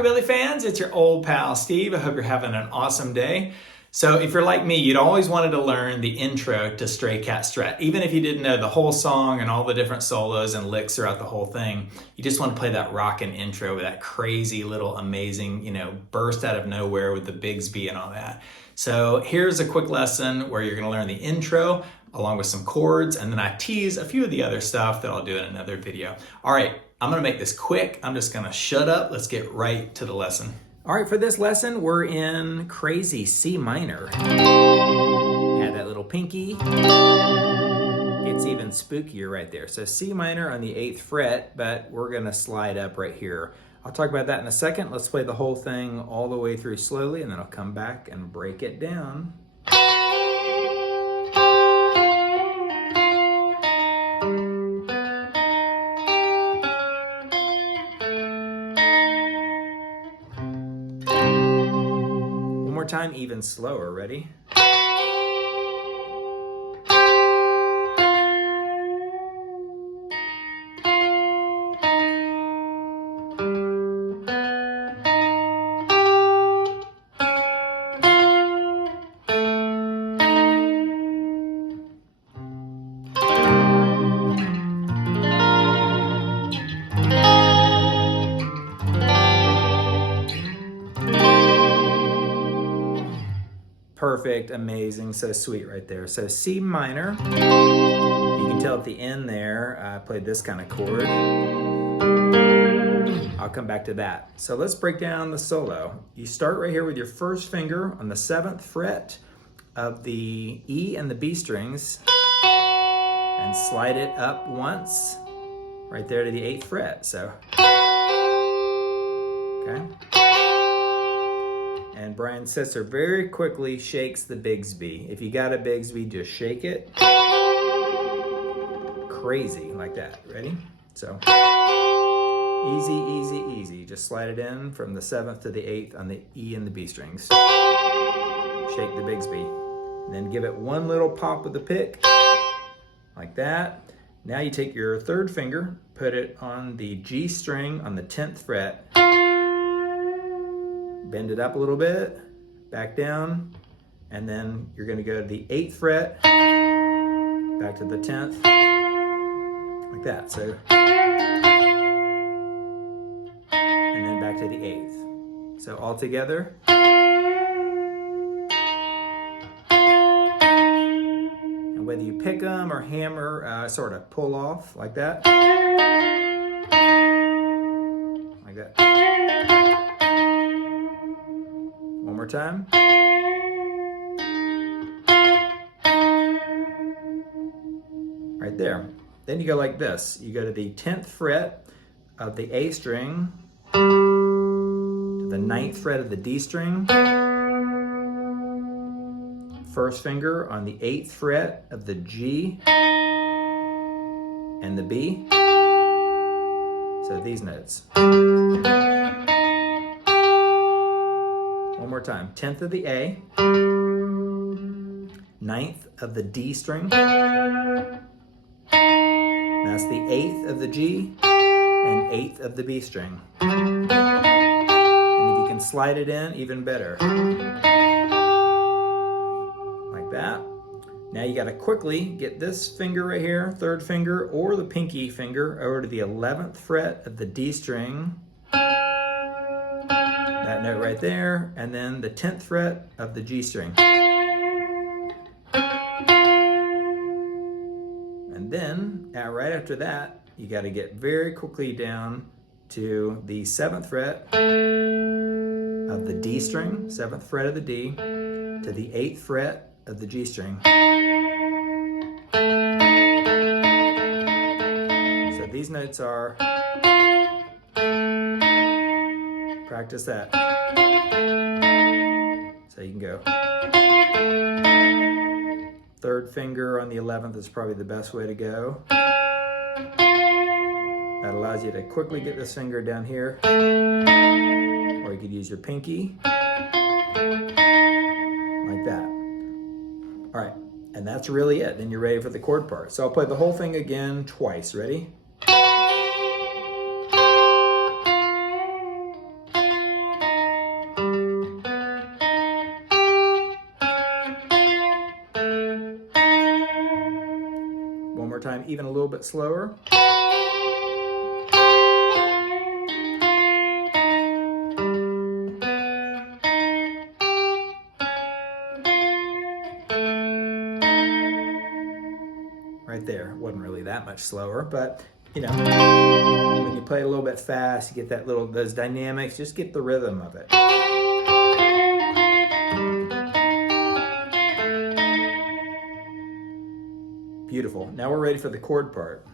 Rockabilly fans, it's your old pal Steve. I hope you're having an awesome day. So if you're like me, you'd always wanted to learn the intro to Stray Cat Strut. Even if you didn't know the whole song and all the different solos and licks throughout the whole thing, you just want to play that rockin' intro with that crazy little amazing, burst out of nowhere with the Bigsby and all that. So here's a quick lesson where you're going to learn the intro along with some chords, and then I tease a few of the other stuff that I'll do in another video. All right, I'm going to make this quick. I'm just going to shut up. Let's get right to the lesson. All right, for this lesson, we're in crazy C minor. Add that little pinky. It's even spookier right there. So C minor on the 8th fret, but we're gonna slide up right here. I'll talk about that in a second. Let's play the whole thing all the way through slowly, and then I'll come back and break it down. Time even slower. Ready? Perfect, amazing, so sweet right there. So C minor, you can tell at the end there, I played this kind of chord. I'll come back to that. So let's break down the solo. You start right here with your first finger on the 7th fret of the E and the B strings and slide it up once, right there to the 8th fret, so. Okay. And Brian Setzer very quickly shakes the Bigsby. If you got a Bigsby, just shake it. Crazy, like that. Ready? So, easy, easy, easy. Just slide it in from the 7th to the 8th on the E and the B strings. Shake the Bigsby. And then give it one little pop with the pick, like that. Now you take your 3rd finger, put it on the G string on the 10th fret. Bend it up a little bit, back down, and then you're going to go to the 8th fret, back to the 10th, like that. So, and then back to the 8th. So all together. And whether you pick them or hammer, sort of pull off like that. Like that. One more time. Right there. Then you go like this. You go to the 10th fret of the A string, to the 9th fret of the D string, first finger on the 8th fret of the G and the B. So these notes. One more time. 10th of the A, 9th of the D string. That's the 8th of the G and 8th of the B string. And if you can slide it in, even better. Like that. Now you got to quickly get this finger right here, 3rd finger, or the pinky finger over to the 11th fret of the D string. That note right there, and then the 10th fret of the G string. And then, right after that, you got to get very quickly down to the 7th fret of the D string, 7th fret of the D, to the 8th fret of the G string. So these notes are, practice that. So you can go. 3rd finger on the 11th is probably the best way to go. That allows you to quickly get this finger down here. Or you could use your pinky. Like that. All right, and that's really it. Then you're ready for the chord part. So I'll play the whole thing again twice. Ready? more time, even a little bit slower. Right there, wasn't really that much slower, but you know, when you play it a little bit fast, you get that those dynamics, just get the rhythm of it. Beautiful. Now we're ready for the chord part.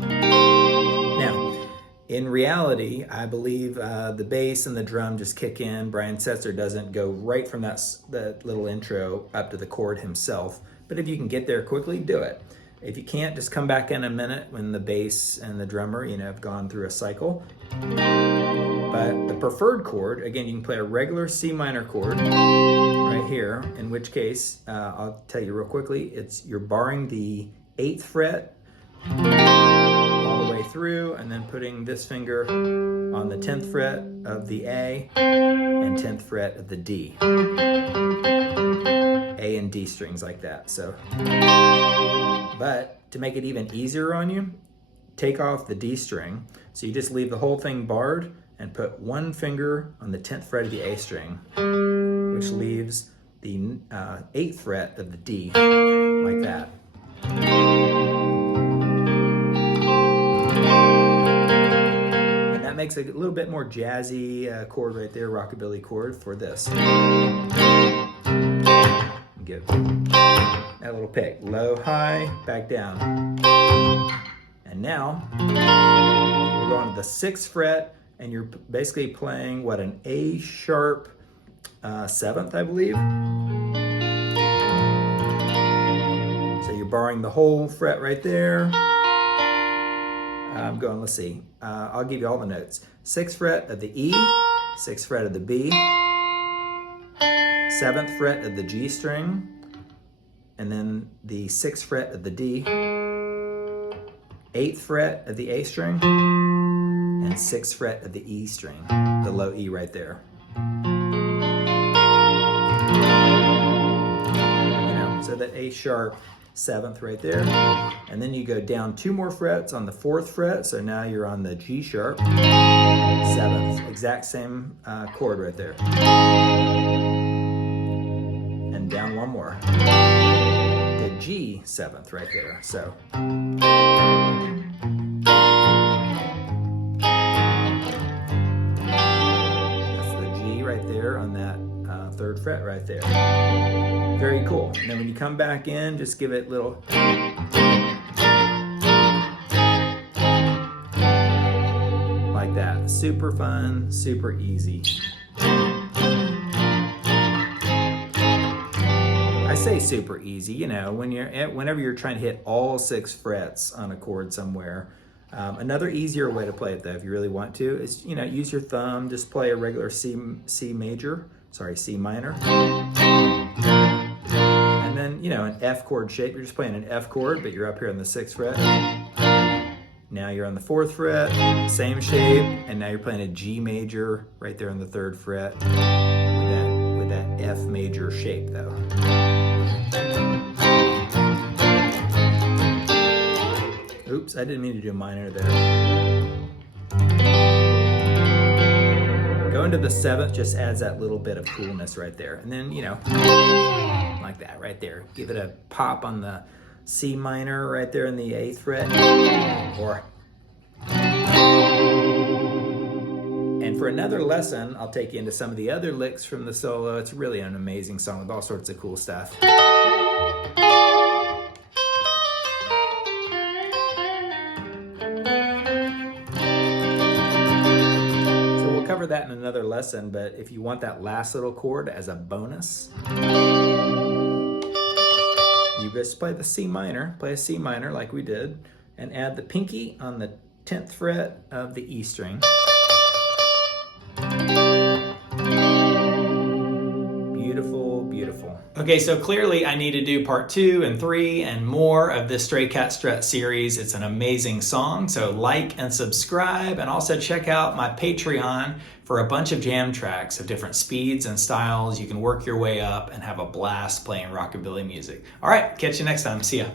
Now, in reality, I believe the bass and the drum just kick in. Brian Setzer doesn't go right from that little intro up to the chord himself. But if you can get there quickly, do it. If you can't, just come back in a minute when the bass and the drummer, you know, have gone through a cycle. But the preferred chord, again, you can play a regular C minor chord right here, in which case, I'll tell you real quickly, you're barring the 8th fret all the way through, and then putting this finger on the 10th fret of the A and 10th fret of the D. A and D strings like that. So, but to make it even easier on you, take off the D string. So you just leave the whole thing barred and put one finger on the 10th fret of the A string, which leaves the 8th fret of the D like that. And that makes a little bit more jazzy chord right there, rockabilly chord for this. Get that little pick, low, high, back down. And now we're going to the 6th fret, and you're basically playing what, an A sharp 7th, I believe. So you're barring the whole fret right there. I'm going, let's see, I'll give you all the notes. 6th fret of the E, 6th fret of the B, 7th fret of the G string, and then the 6th fret of the D, 8th fret of the A string, and 6th fret of the E string, the low E right there. You know, so that A sharp 7th right there, and then you go down 2 more frets on the 4th fret, so now you're on the G sharp 7th, exact same chord right there. And down 1 more, the G 7th right there. So that's the G right there on that 3rd fret right there. Very cool. And then when you come back in, just give it little like that. Super fun, super easy. I say super easy, you know, whenever you're trying to hit all 6 frets on a chord somewhere. Another easier way to play it, though, if you really want to, is, you know, use your thumb, just play a regular C minor. And then, you know, an F chord shape. You're just playing an F chord, but you're up here on the 6th fret. Now you're on the 4th fret, same shape, and now you're playing a G major right there on the 3rd fret with that F major shape, though. Oops, I didn't mean to do a minor there. Going to the 7th just adds that little bit of coolness right there. And then, you know, like that right there. Give it a pop on the C minor right there in the 8th fret. And for another lesson, I'll take you into some of the other licks from the solo. It's really an amazing song with all sorts of cool stuff. Cover that in another lesson, but if you want that last little chord as a bonus, you just play the C minor, play a C minor like we did, and add the pinky on the 10th fret of the E string. Beautiful, beautiful. Okay, so clearly I need to do part 2 and 3 and more of this Stray Cat Strut series. It's an amazing song, so like and subscribe, and also check out my Patreon for a bunch of jam tracks of different speeds and styles. You can work your way up and have a blast playing rockabilly music. All right, catch you next time. See ya.